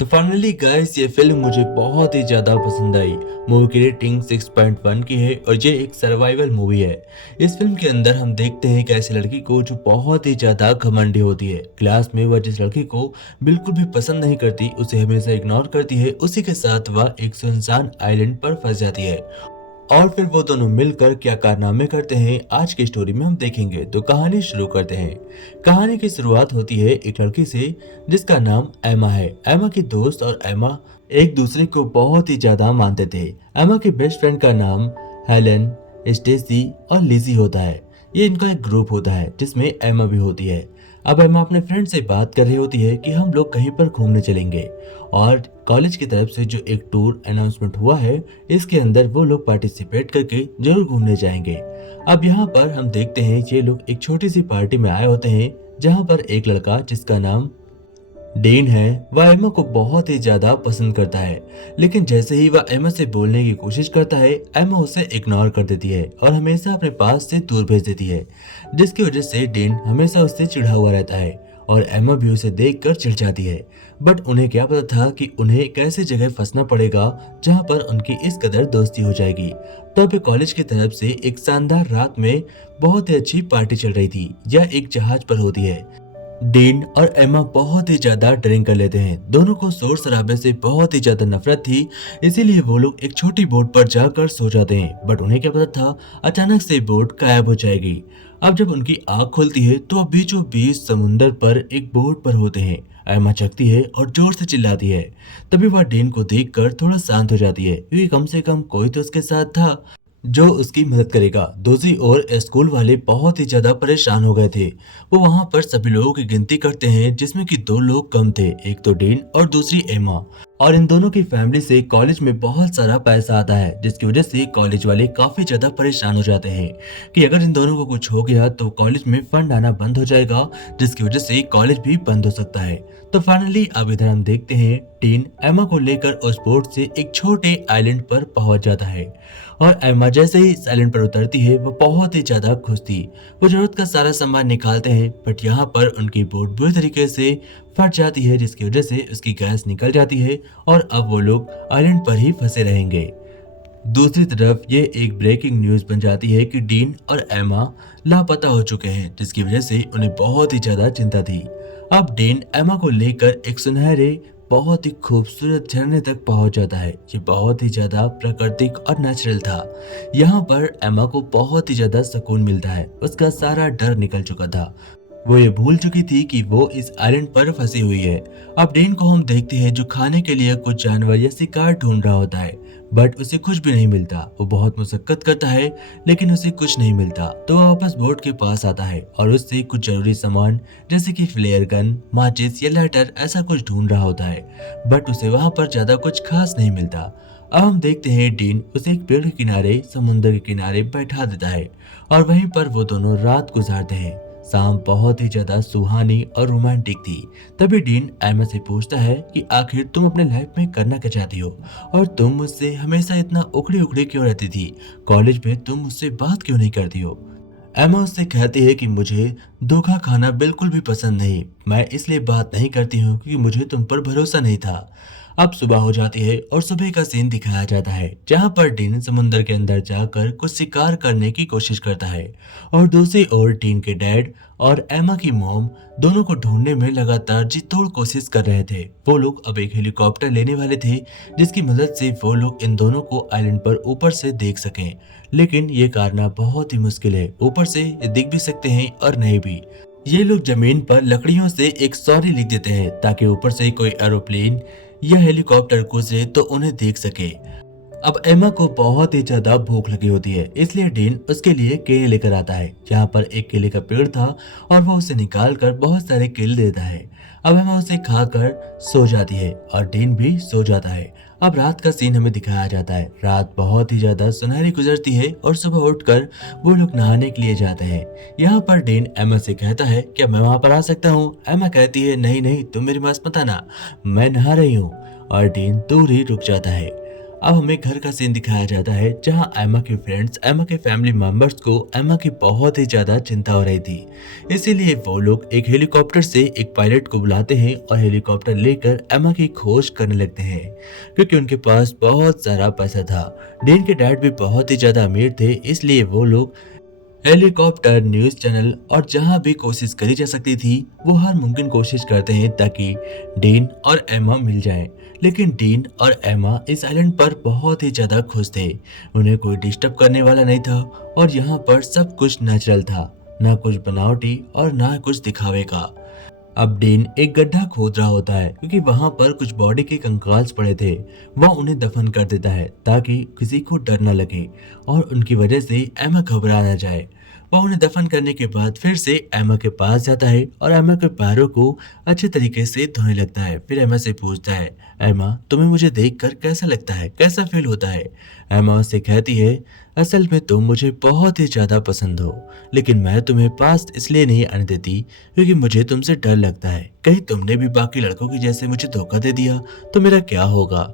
तो finally guys ये film मुझे बहुत ही ज्यादा पसंद आई। मूवी की रेटिंग 6.1 की है और ये एक सर्वाइवल मूवी है। इस फिल्म के अंदर हम देखते हैं एक ऐसी लड़की को जो बहुत ही ज्यादा घमंडी होती है। क्लास में वह जिस लड़की को बिल्कुल भी पसंद नहीं करती उसे हमेशा इग्नोर करती है, उसी के साथ वह एक सुनसान आइलैंड पर फंस जाती है। और फिर वो दोनों मिलकर क्या कारनामे करते हैं आज की स्टोरी में हम देखेंगे। तो कहानी शुरू करते हैं। कहानी की शुरुआत होती है एक लड़की से जिसका नाम एमा है। एमा की दोस्त और एमा एक दूसरे को बहुत ही ज्यादा मानते थे। एमा की बेस्ट फ्रेंड का नाम हेलन, स्टेसी और लिजी होता है। ये इनका एक ग्रुप होता है जिसमें एमा भी होती है। अब एमा अपने फ्रेंड से बात कर रही होती है कि हम लोग कहीं पर घूमने चलेंगे और कॉलेज की तरफ से जो एक टूर अनाउंसमेंट हुआ है इसके अंदर वो लोग पार्टिसिपेट करके जरूर घूमने जाएंगे। अब यहाँ पर हम देखते हैं ये लोग एक छोटी सी पार्टी में आए होते हैं जहाँ पर एक लड़का जिसका नाम डीन है वह एमा को बहुत ही ज्यादा पसंद करता है। लेकिन जैसे ही वह एमा से बोलने की कोशिश करता है एमा उसे इग्नोर कर देती है और हमेशा अपने पास से दूर भेज देती है, जिसकी वजह से डीन हमेशा उससे चिढ़ा हुआ रहता है और एमा भी उसे देखकर चिढ़ जाती है। बट उन्हें क्या पता था कि उन्हें एक ऐसी जगह फंसना पड़ेगा जहाँ पर उनकी इस कदर दोस्ती हो जाएगी। तो अभी कॉलेज की तरफ से एक शानदार रात में बहुत ही अच्छी पार्टी चल रही थी। यह एक जहाज पर होती है। डीन और एमा बहुत ही ज्यादा ड्रिंक कर लेते हैं। दोनों को शोर शराबे से बहुत ही ज्यादा नफरत थी, इसीलिए वो लोग एक छोटी बोट पर जाकर सो जाते हैं। बट उन्हें क्या पता था अचानक से बोट गायब हो जाएगी। अब जब उनकी आंख खुलती है तो अब बीचों बीच समुंदर पर एक बोट पर होते हैं। एमा चकती है और जोर से चिल्लाती है। तभी वह डीन को देखकर थोड़ा शांत हो जाती है क्योंकि कम से कम कोई तो उसके साथ था जो उसकी मदद करेगा। दूसरी ओर स्कूल वाले बहुत ही ज्यादा परेशान हो गए थे। वो वहां पर सभी लोगों की गिनती करते हैं जिसमें कि दो लोग कम थे, एक तो डीन और दूसरी एमा। और इन दोनों की फैमिली से कॉलेज में बहुत सारा पैसा आता है, जिसकी वजह से कॉलेज वाले काफी ज्यादा परेशान हो जाते हैं कि अगर इन दोनों को कुछ हो गया तो कॉलेज में फंड आना बंद हो जाएगा, जिसकी वजह से कॉलेज भी बंद हो सकता है। तो फाइनली अब इधर हम देखते हैं डीन एमा को लेकर उस बोट से एक छोटे आइलैंड पर पहुंच जाता है। और एमा जैसे ही इस आइलैंड पर उतरती है वो बहुत ही ज्यादा खुश थी। वो जरूरत का सारा सामान निकालते हैं बट यहाँ पर उनकी बोट बुरी तरीके से फट जाती है, जिसकी वजह से उसकी गैस निकल जाती है और अब वो लोग आइलैंड पर ही फंसे रहेंगे। दूसरी तरफ ये एक ब्रेकिंग न्यूज बन जाती है कि डीन और एमा लापता हो चुके हैं, जिसकी वजह से उन्हें बहुत ही ज्यादा चिंता थी। अब डीन एमा को लेकर एक सुनहरे बहुत ही खूबसूरत झरने तक पहुंच जाता है। ये बहुत ही ज्यादा प्राकृतिक और नेचुरल था। यहाँ पर एमा को बहुत ही ज्यादा सुकून मिलता है। उसका सारा डर निकल चुका था। वो ये भूल चुकी थी कि वो इस आइलैंड पर फंसी हुई है। अब डेन को हम देखते हैं जो खाने के लिए कुछ जानवर या शिकार ढूंढ रहा होता है, बट उसे कुछ भी नहीं मिलता। वो बहुत मुशक्कत करता है लेकिन उसे कुछ नहीं मिलता। तो वो वापस बोट के पास आता है और उससे कुछ जरूरी सामान जैसे कि फ्लेयर गन, माचिस या लाइटर ऐसा कुछ ढूंढ रहा होता है, बट उसे वहां पर ज्यादा कुछ खास नहीं मिलता। अब हम देखते हैं डीन उसे एक पेड़ के किनारे समुद्र के किनारे बैठा देता है और वहीं पर वो दोनों रात गुजारते हैं। शाम बहुत ही ज्यादा सुहानी और रोमांटिक थी। तभी डीन एमा से पूछता है कि आखिर तुम अपने लाइफ में करना क्या चाहती हो और तुम मुझसे हमेशा इतना उखड़ी उखड़ी क्यों रहती थी? कॉलेज में तुम मुझसे बात क्यों नहीं करती हो? एमा उससे कहती है कि मुझे धोखा खाना बिल्कुल भी पसंद नहीं। मैं इसलिए बात नहीं करती हूँ क्योंकि मुझे तुम पर भरोसा नहीं था। अब सुबह हो जाती है और सुबह का सीन दिखाया जाता है जहाँ पर डीन समुंदर के अंदर जाकर कुछ शिकार करने की कोशिश करता है और दूसरी ओर डीन के डैड और एमा की मॉम दोनों को ढूंढने में लगातार जी तोड़ कोशिश कर रहे थे। वो लोग अब एक हेलीकॉप्टर लेने वाले थे जिसकी मदद से वो लोग इन दोनों को आइलैंड पर ऊपर से देख सकें, लेकिन ये करना बहुत ही मुश्किल है। ऊपर से ये दिख भी सकते हैं और नहीं भी। ये लोग जमीन पर लकड़ियों से एक सॉरी लिख देते हैं ताकि ऊपर से कोई एरोप्लेन या हेलीकॉप्टर गुजरे तो उन्हें देख सके। अब एमा को बहुत ही ज्यादा भूख लगी होती है, इसलिए डीन उसके लिए केले लेकर आता है। यहाँ पर एक केले का पेड़ था और वो उसे निकाल कर बहुत सारे केले देता है। अब एमा उसे खाकर सो जाती है और डीन भी सो जाता है। अब रात का सीन हमें दिखाया जाता है। रात बहुत ही ज्यादा सुनहरी गुजरती है और सुबह उठकर वो लोग नहाने के लिए जाते हैं। यहाँ पर डीन एमा से कहता है क्या मैं वहां पर आ सकता हूँ? एमा कहती है नहीं नहीं, तुम मेरी बात मत आना, मैं नहा रही हूँ। और डीन दूर ही रुक जाता है। अब हमें घर का सीन दिखाया जाता है जहां एमा के फ्रेंड्स, एमा के फैमिली मेंबर्स को एमा की बहुत ही ज्यादा चिंता हो रही थी। इसीलिए वो लोग एक हेलीकॉप्टर से एक पायलट को बुलाते हैं और हेलीकॉप्टर लेकर एमा की खोज करने लगते हैं, क्योंकि उनके पास बहुत सारा पैसा था। डीन के डैड भी बहुत ही ज्यादा अमीर थे, इसलिए वो लोग हेलीकॉप्टर, न्यूज चैनल और जहां भी कोशिश करी जा सकती थी वो हर मुमकिन कोशिश करते हैं ताकि डीन और एमा मिल जाएं। लेकिन डीन और एमा इस आइलैंड पर बहुत ही ज्यादा खुश थे। उन्हें कोई डिस्टर्ब करने वाला नहीं था और यहाँ पर सब कुछ नेचुरल था, ना कुछ बनावटी और ना कुछ दिखावे का। अब डीन एक गड्ढा खोद रहा होता है क्योंकि वहां पर कुछ बॉडी के कंकाल्स पड़े थे। वह उन्हें दफन कर देता है ताकि किसी को डर न लगे और उनकी वजह से एमा घबरा न जाए। वह उन्हें दफन करने के बाद फिर से एमा के पास जाता है और एमा के पैरों को अच्छे तरीके से धोने लगता है। फिर एमा से पूछता है, एमा तुम्हें मुझे देखकर कैसा लगता है, कैसा फील होता है? एमा उससे कहती है, असल में तुम मुझे बहुत ही ज्यादा पसंद हो, लेकिन मैं तुम्हें पास इसलिए नहीं आने देती क्योंकि मुझे तुमसे डर लगता है। कहीं तुमने भी बाकी लड़कों की जैसे मुझे धोखा दे दिया तो मेरा क्या होगा?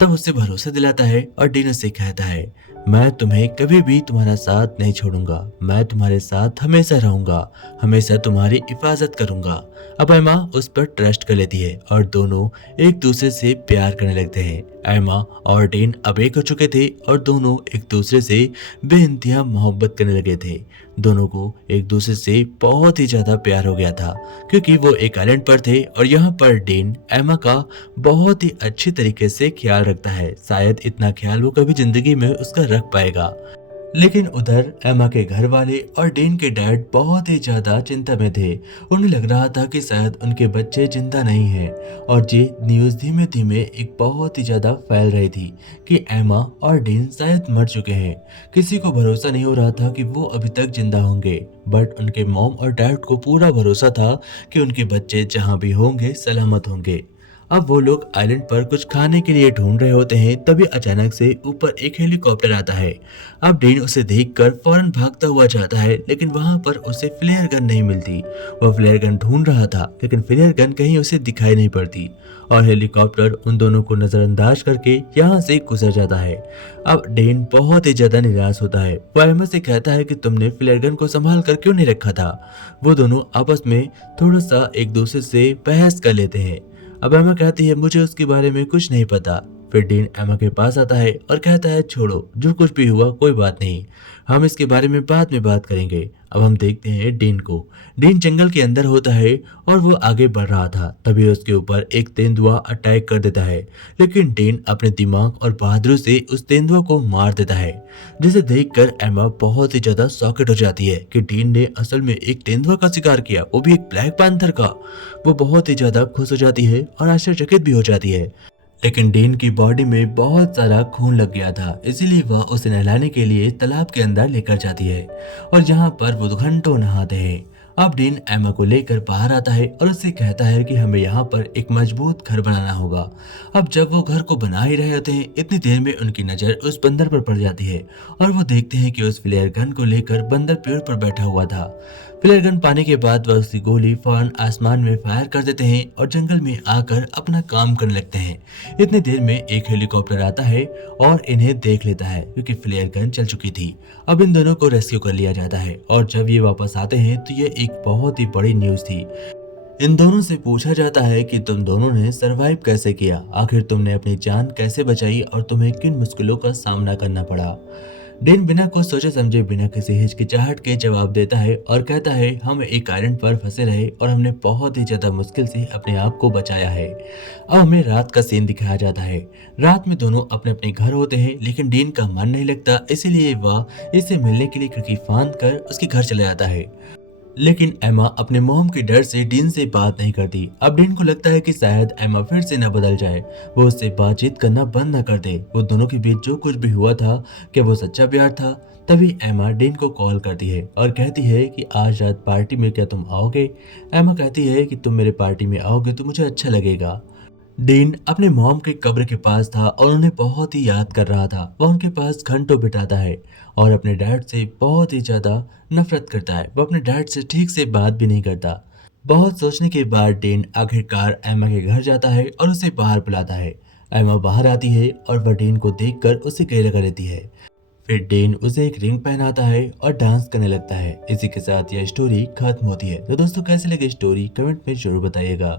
तब उससे भरोसा दिलाता है और डीन उससे कहता है, मैं तुम्हें कभी भी तुम्हारा साथ नहीं छोड़ूंगा, मैं तुम्हारे साथ हमेशा रहूंगा, हमेशा तुम्हारी हिफाजत करूंगा। अब एमा उस पर ट्रस्ट कर लेती है और दोनों एक दूसरे से प्यार करने लगते हैं। एमा और डीन अब एक हो चुके थे और दोनों एक दूसरे से बेइंतहा मोहब्बत करने लगे थे। दोनों को एक दूसरे से बहुत ही ज्यादा प्यार हो गया था क्योंकि वो एक आइलैंड पर थे और यहाँ पर डीन एमा का बहुत ही अच्छी तरीके से ख्याल रखता है। शायद इतना ख्याल वो कभी जिंदगी में उसका रख पाएगा। लेकिन उधर एमा के घर वाले और डीन के डैड बहुत ही ज्यादा चिंता में थे। उन्हें लग रहा था कि शायद उनके बच्चे जिंदा नहीं हैं और ये न्यूज धीमे धीमे एक बहुत ही ज्यादा फैल रही थी कि एमा और डीन शायद मर चुके हैं। किसी को भरोसा नहीं हो रहा था कि वो अभी तक जिंदा होंगे, बट उनके मॉम और डैड को पूरा भरोसा था कि उनके बच्चे जहां भी होंगे सलामत होंगे। अब वो लोग आइलैंड पर कुछ खाने के लिए ढूंढ रहे होते हैं, तभी अचानक से ऊपर एक हेलीकॉप्टर आता है। अब डीन उसे देखकर फौरन भागता हुआ जाता है, लेकिन वहां पर उसे फ्लेयर गन नहीं मिलती। वह फ्लेयर गन ढूंढ रहा था लेकिन फ्लेयर गन कहीं उसे दिखाई नहीं पड़ती और हेलीकॉप्टर उन दोनों को नजरअंदाज करके यहाँ से गुजर जाता है। अब डीन बहुत ही ज्यादा निराश होता है। वह एमा से कहता है कि तुमने फ्लेयर गन को संभाल कर क्यों नहीं रखा था। वो दोनों आपस में थोड़ा सा एक दूसरे से बहस कर लेते हैं। अब एमा कहती है, मुझे उसके बारे में कुछ नहीं पता। फिर डीन एमा के पास आता है और कहता है, छोड़ो, जो कुछ भी हुआ कोई बात नहीं, हम इसके बारे में बाद में बात करेंगे। अब हम देखते हैं डीन को। डीन जंगल के अंदर होता है और वो आगे बढ़ रहा था, तभी उसके ऊपर एक तेंदुआ अटैक कर देता है, लेकिन डीन अपने दिमाग और बहादुरी से उस तेंदुआ को मार देता है, जिसे देखकर एमा बहुत ही ज्यादा सॉकेट हो जाती है कि डीन ने असल में एक तेंदुआ का शिकार किया, वो भी एक ब्लैक पैंथर का। वो बहुत ही ज्यादा खुश हो जाती है और आश्चर्यचकित भी हो जाती है। लेकिन डीन की बॉडी में बहुत सारा खून लग गया था, इसीलिए वह उसे नहलाने के लिए तालाब के अंदर लेकर जाती है और यहाँ पर वो घंटों नहाते हैं। अब डीन एमा को लेकर बाहर आता है और उससे कहता है कि हमें यहाँ पर एक मजबूत घर बनाना होगा। अब जब वो घर को बना ही रहे होते हैं, इतनी देर में उनकी नजर उस बंदर पर पड़ जाती है और वो देखते हैं कि उस फ्लेयर गन को लेकर बंदर पेड़ पर बैठा हुआ था। फ्लेयर गन पाने के बाद वह उसकी गोली फौरन आसमान में फायर कर देते हैं और जंगल में आकर अपना काम करने लगते हैं। इतनी देर में एक हेलीकॉप्टर आता है और इन्हें देख लेता है क्योंकि फ्लेयर गन चल चुकी थी। अब इन दोनों को रेस्क्यू कर लिया जाता है और जब ये वापस आते हैं तो ये एक बहुत ही बड़ी न्यूज थी। इन दोनों से पूछा जाता है कि तुम दोनों ने सरवाइव कैसे किया, आखिर तुमने अपनी जान कैसे बचाई और तुम्हें किन मुश्किलों का सामना करना पड़ा। डीन बिना कुछ सोचे समझे, बिना किसी हिचकिचाहट के जवाब देता है और कहता है, हम एक आइलैंड पर फंसे रहे और हमने बहुत ही ज्यादा मुश्किल से अपने आप को बचाया है। अब हमें रात का सीन दिखाया जाता है। रात में दोनों अपने अपने घर होते हैं, लेकिन डीन का मन नहीं लगता, इसीलिए वह इससे मिलने के लिए खिड़की फांद कर उसके घर चला जाता है। लेकिन एमा अपने मॉम के डर से डीन से बात नहीं करती। अब डीन को लगता है कि शायद एमा फिर से न बदल जाए, वो उससे बातचीत करना बंद न कर दे। वो दोनों के बीच जो कुछ भी हुआ था, क्या वो सच्चा प्यार था? तभी एमा डीन को कॉल करती है और कहती है कि आज रात पार्टी में क्या तुम आओगे? एमा कहती है कि तुम मेरे पार्टी में आओगे तो मुझे अच्छा लगेगा। डीन अपने मॉम के कब्र के पास था और उन्हें बहुत ही याद कर रहा था। वह उनके पास घंटों बिताता है और अपने डैड से बहुत ही ज्यादा नफरत करता है। वह अपने डैड से ठीक से बात भी नहीं करता। बहुत सोचने के बाद डीन आखिरकार एमा के घर जाता है और उसे बाहर बुलाता है। एमा बाहर आती है और वह डेन को देखकर उसे गले लगा लेती है। फिर डेन उसे एक रिंग पहनाता है और डांस करने लगता है। इसी के साथ यह स्टोरी खत्म होती है। तो दोस्तों कैसी लगी स्टोरी कमेंट में जरूर बताइएगा।